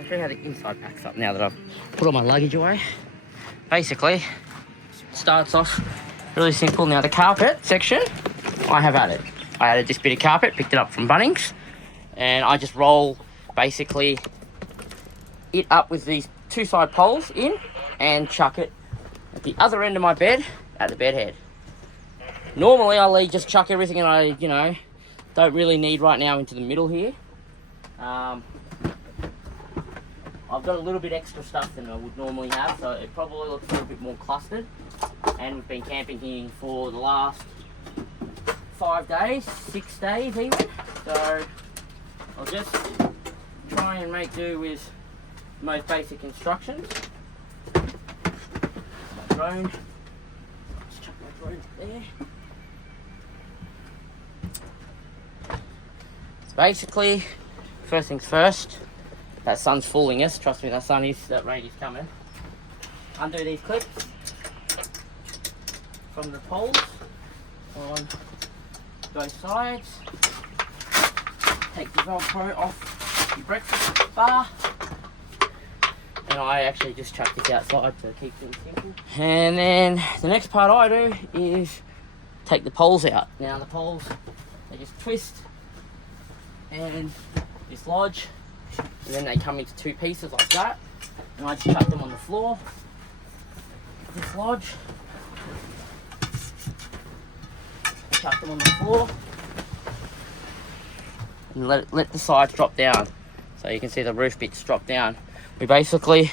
I'll show you how the inside packs up now that I've put all my luggage away. Basically, starts off really simple. Now the carpet section, I have added. I added this bit of carpet, picked it up from Bunnings, and I just roll basically it up with these two side poles in and chuck it at the other end of my bed at the bed head. Normally I'll just chuck everything and I, you know, don't really need right now into the middle here. I've got a little bit extra stuff than I would normally have, so it probably looks a little bit more clustered. And we've been camping here for the last 5 days, 6 days even. So I'll just try and make do with the most basic instructions. My drone. Just chuck my drone there. So basically, first things first, that sun's fooling us. Trust me, that rain is coming. Undo these clips from the poles on both sides. Take the Velcro off your breakfast bar. And I actually just chuck this outside to keep things simple. And then the next part I do is take the poles out. Now the poles, they just twist and dislodge. And then they come into 2 pieces like that. And I just chuck them on the floor. Dislodge. Chuck them on the floor. And let the sides drop down. So you can see the roof bits drop down. We basically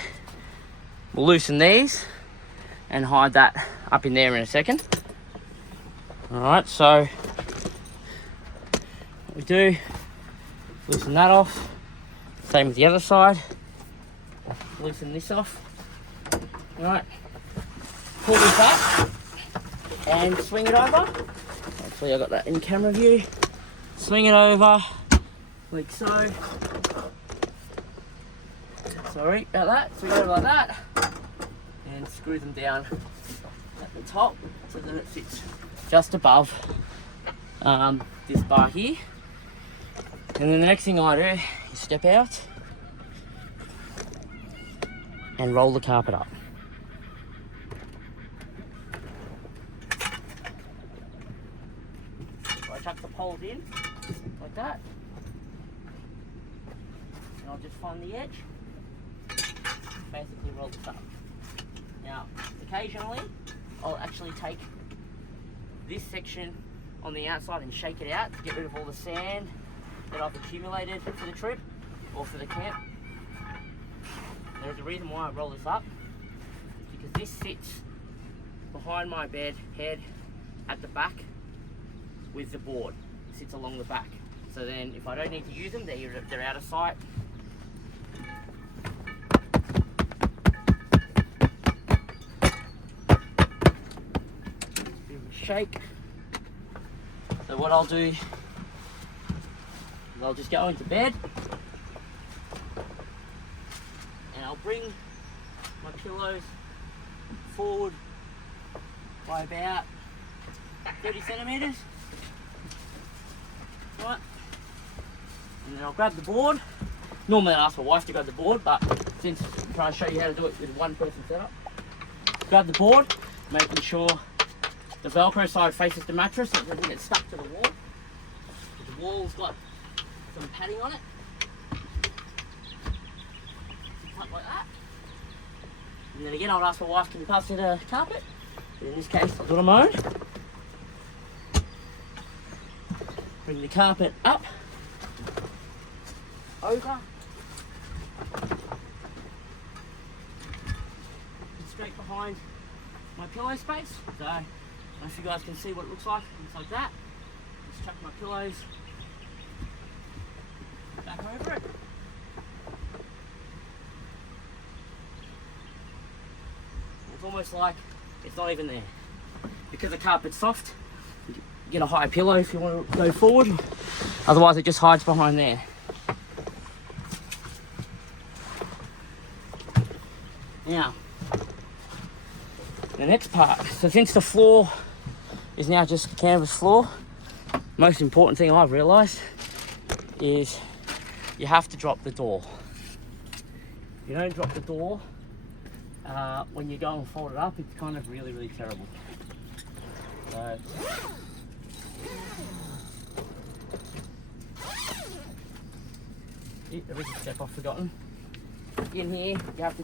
will loosen these and hide that up in there in a second. Alright, so what we do, loosen that off. Same with the other side. Loosen this off. Alright, pull this up and swing it over. Hopefully I got that in camera view. Swing it over like so. Sorry about that. Swing it over like that. And screw them down at the top so that it sits just above this bar here. And then the next thing I do is step out and roll the carpet up. So I chuck the poles in like that. And I'll just find the edge. Basically roll this up. Now, occasionally I'll actually take this section on the outside and shake it out to get rid of all the sand that I've accumulated for the trip or for the camp. There's a reason why I roll this up, because this sits behind my bed head at the back with the board. It sits along the back. So then if I don't need to use them, they're out of sight. Shake. So what I'll do is I'll just go into bed and I'll bring my pillows forward by about 30 centimeters. Right. And then I'll grab the board. Normally I ask my wife to grab the board, but since I'm trying to show you how to do it with one person setup, grab the board, making sure the Velcro side faces the mattress so it doesn't get stuck to the wall. The wall's got some padding on it. Sits up like that. And then again, I would ask my wife, can you pass me the carpet? But in this case, I'll do it on my own. Bring the carpet up, over, straight behind my pillow space. So, I don't know if you guys can see what it looks like. It looks like that. Just chuck my pillows back over it. It's almost like it's not even there. Because the carpet's soft, you get a higher pillow if you want to go forward. Otherwise it just hides behind there. Now, the next part. So since the floor is now just a canvas floor, most important thing I've realised is you have to drop the door. you don't drop the door when you go and fold it up, it's kind of really, really terrible. So, there is a step I've forgotten. In here, you have to,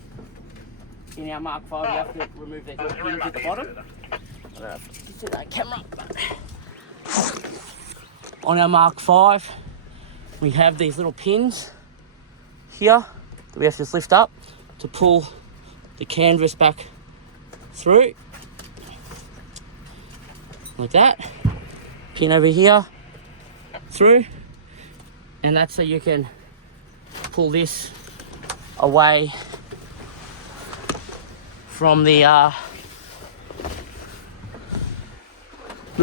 in our Mark 5, you have to remove the pins at the bottom. I don't know if you can see that camera, but on our Mark 5, we have these little pins here that we have to just lift up to pull the canvas back through. Like that. Pin over here, through. And that's so you can pull this away from the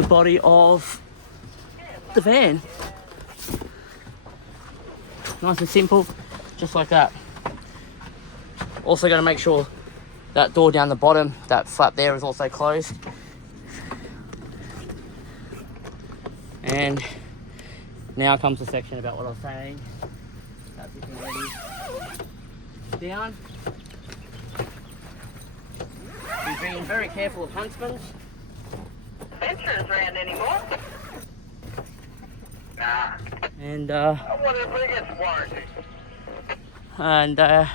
body of the van. Nice and simple, just like that. Also got to make sure that door down the bottom, that flap there, is also closed. And now comes the section about what I was saying. That's looking ready. Down. We've been very careful of huntsmen. Fences around anymore? Nah. And I wonder if we get warranty. And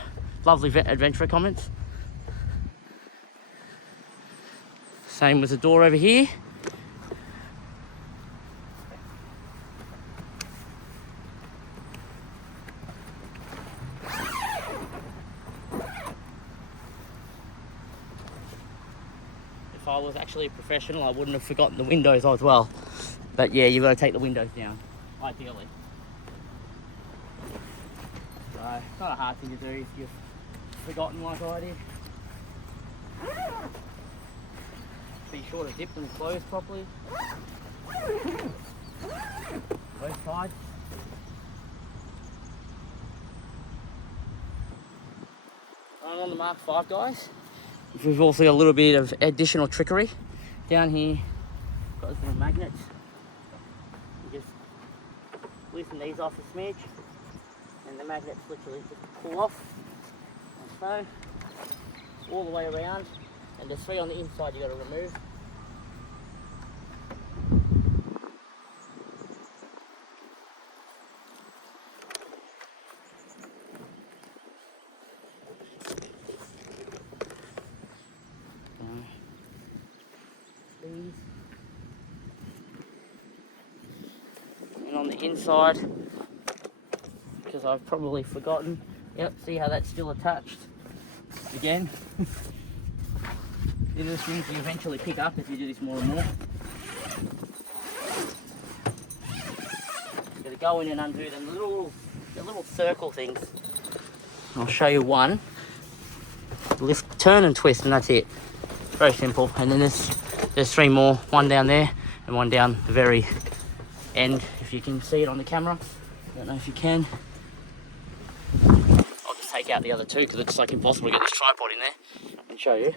lovely adventure comments. Same with the door over here. If I was actually a professional, I wouldn't have forgotten the windows as well. But yeah, you've got to take the windows down, ideally. So, not a hard thing to do if you've forgotten like I did. Be sure to dip them closed properly. Both sides. And on the Mark 5, guys, we've also got a little bit of additional trickery. Down here, got those little magnets. You just loosen these off a smidge, and the magnets literally just pull off, like so, all the way around. And the 3 on the inside you got to remove. These. And on the inside, because I've probably forgotten, yep, see how that's still attached again. These are the things you eventually pick up as you do this more and more. You've got to go in and undo them little circle things. I'll show you one. Lift, turn and twist, and that's it. Very simple. And then there's 3 more. One down there and one down the very end. If you can see it on the camera. I don't know if you can. I'll just take out the other 2 because it's like impossible to get this tripod in there and show you.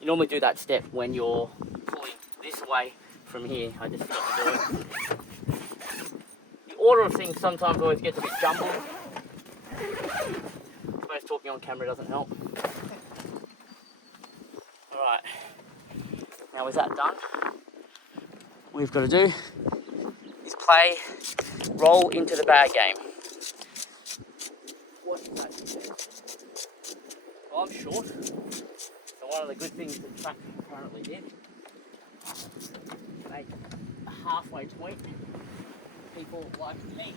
You normally do that step when you're pulling this away from here. I just forgot to do it. The order of things sometimes always gets a bit jumbled. I suppose talking on camera doesn't help. Alright, now with that done, what we've got to do is play roll into the bag game. What is that? Well, I'm short. One of the good things that Track apparently did, make a halfway point people like me.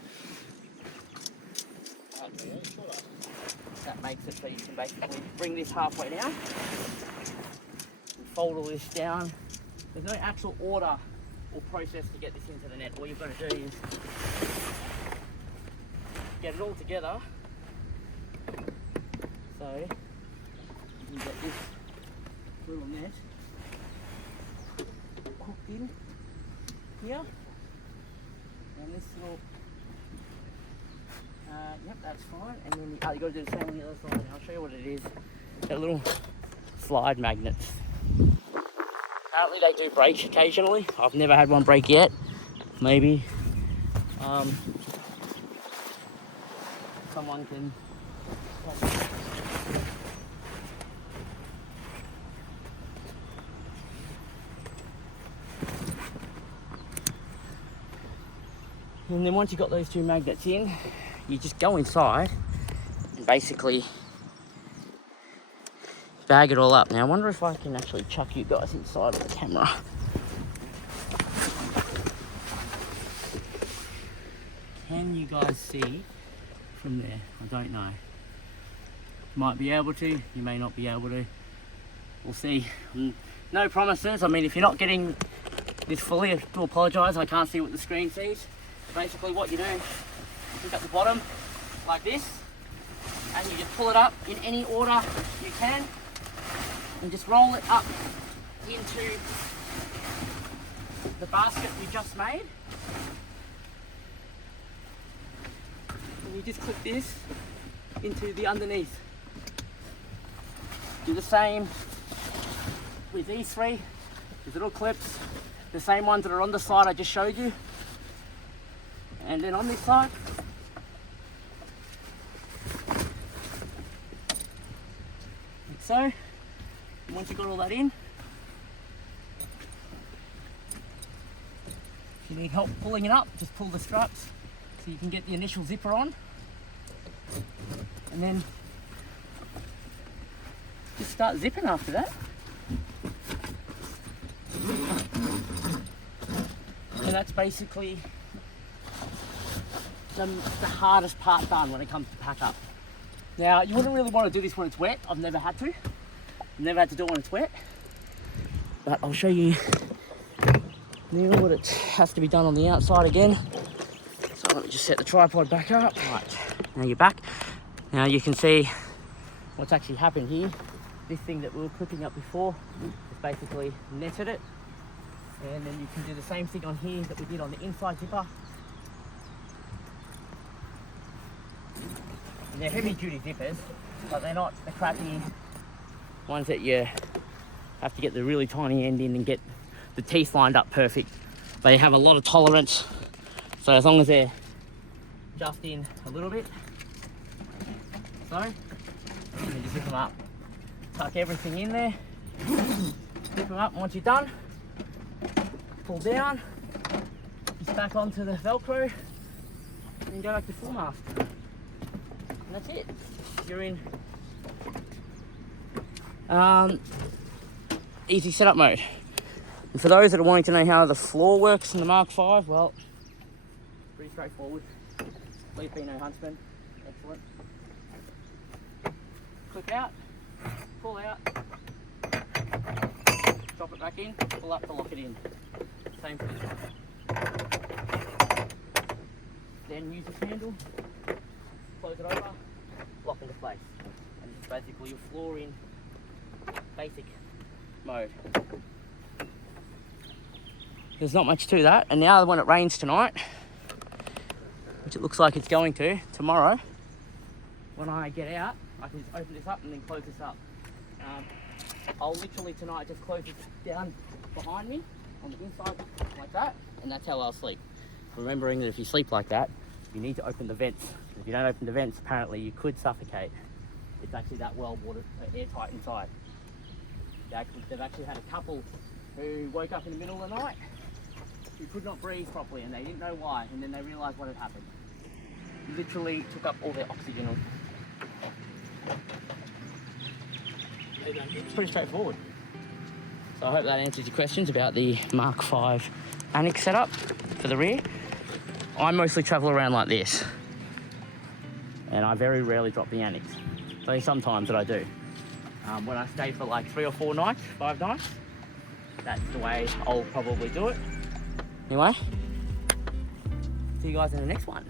That makes it so you can basically bring this halfway down and fold all this down. There's no actual order or process to get this into the net. All you've got to do is get it all together so you can get this little net hooked in here, and this little yep, that's fine. And then you got to do the same on the other side. I'll show you what it is. They're little slide magnets. Apparently they do break occasionally. I've never had one break yet. Maybe someone can. And then once you've got those two magnets in, you just go inside and basically bag it all up. Now I wonder if I can actually chuck you guys inside of the camera. Can you guys see from there? I don't know. Might be able to, you may not be able to. We'll see. No promises. I mean, if you're not getting this fully, I do apologise. I can't see what the screen sees. Basically what you do, you pick up the bottom like this, and you just pull it up in any order you can, and just roll it up into the basket we just made. And you just clip this into the underneath. Do the same with these three, these little clips, the same ones that are on the side I just showed you. And then on this side, like so. And once you've got all that in, if you need help pulling it up, just pull the straps so you can get the initial zipper on. And then just start zipping after that. And that's basically the hardest part done when it comes to pack up. Now, you wouldn't really want to do this when it's wet. I've never had to. I've never had to do it when it's wet. But I'll show you now what it has to be done on the outside again. So let me just set the tripod back up. Right, now you're back. Now you can see what's actually happened here. This thing that we were clipping up before is basically netted it. And then you can do the same thing on here that we did on the inside zipper. And they're heavy duty zippers, but they're not the crappy ones that you have to get the really tiny end in and get the teeth lined up perfect. They have a lot of tolerance, so as long as they're just in a little bit, so you can just zip them up. Tuck everything in there, zip them up, and once you're done, pull down, just back onto the Velcro, and go back to full mast. And that's it. You're in easy setup mode. And for those that are wanting to know how the floor works in the Mark 5, well, pretty straightforward. Please be no huntsman. Excellent. Clip out, pull out, drop it back in, pull up to lock it in. Same thing. Then use this handle, close it over, lock into place. And it's basically your floor in basic mode. There's not much to that. And now when it rains tonight, which it looks like it's going to tomorrow, when I get out, I can just open this up and then close this up. I'll literally tonight just close it down behind me on the inside like that, and that's how I'll sleep. Remembering that if you sleep like that, you need to open the vents. If you don't open the vents, apparently you could suffocate. It's actually that well airtight inside. They've actually had a couple who woke up in the middle of the night who could not breathe properly, and they didn't know why, and then they realised what had happened. Literally took up all their oxygen. It's pretty straightforward. So I hope that answers your questions about the Mark 5 annex setup for the rear. I mostly travel around like this, and I very rarely drop the annex. So sometimes that I do. When I stay for like 3 or 4 nights, 5 nights, that's the way I'll probably do it. Anyway, see you guys in the next one.